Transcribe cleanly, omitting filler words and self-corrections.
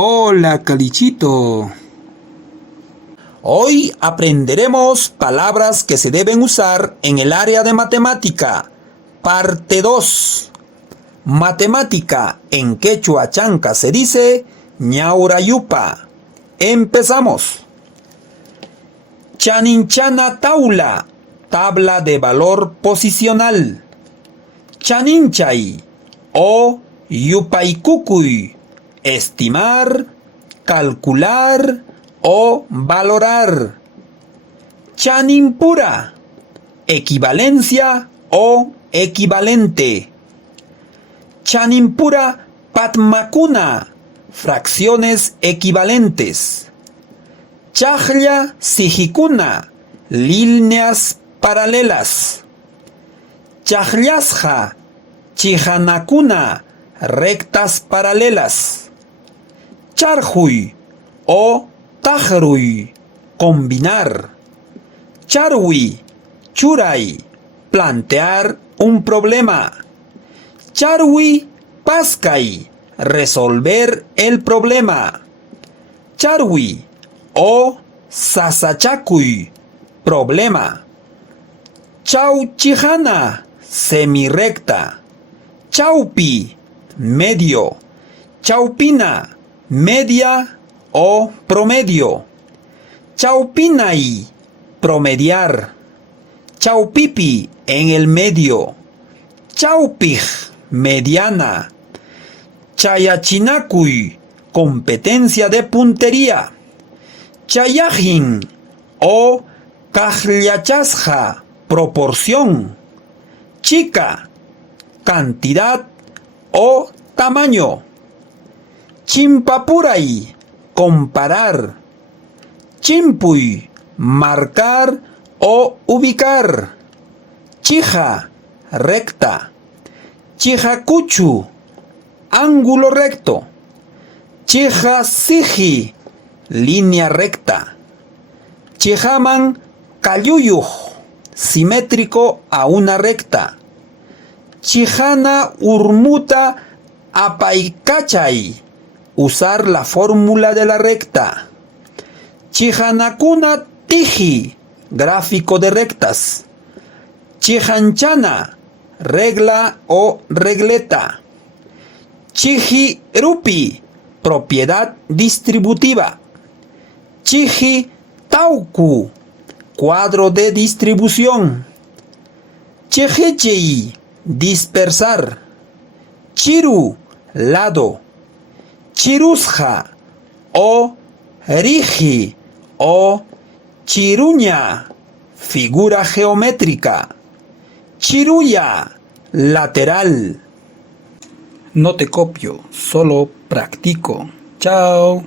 Hola, Calichito. Hoy aprenderemos palabras que se deben usar en el área de matemática. Parte 2. Matemática en quechua chanca se dice ñaurayupa. Empezamos. Chaninchana taula, tabla de valor posicional. Chaninchay o yupaikukuy, estimar, calcular o valorar. Chanimpura, equivalencia o equivalente. Chanimpura patmakuna, fracciones equivalentes. Chajlla sijikuna, líneas paralelas. Chajllasja, chijanakuna, rectas paralelas. Charjuy o tajruy, combinar. Charwi, churay, plantear un problema. Charwi paskay, resolver el problema. Charwi o sasachakuy, problema. Chauchijana, semirecta. Chaupi, medio. Chaupina, media o promedio. Chaupinay, promediar. Chaupipi, en el medio. Chaupij, mediana. Chayachinakuy, competencia de puntería. Chayajin o kajllachasja, proporción. Chica, cantidad o tamaño. Chimpapuray, comparar. Chimpuy, marcar o ubicar. Chija, recta. Chijacuchu, ángulo recto. Chijasiji, línea recta. Chijaman cayuyuj, simétrico a una recta. Chijana urmuta apaykachay, usar la fórmula de la recta. Chijanakuna tiji, gráfico de rectas. Chijanchana, regla o regleta. Chiji rupi, propiedad distributiva. Chiji tauku, cuadro de distribución. Chejechei, dispersar. Chiru, lado. Chirusja o riji o chiruña, figura geométrica. Chiruya, lateral. No te copio, solo practico. Chao.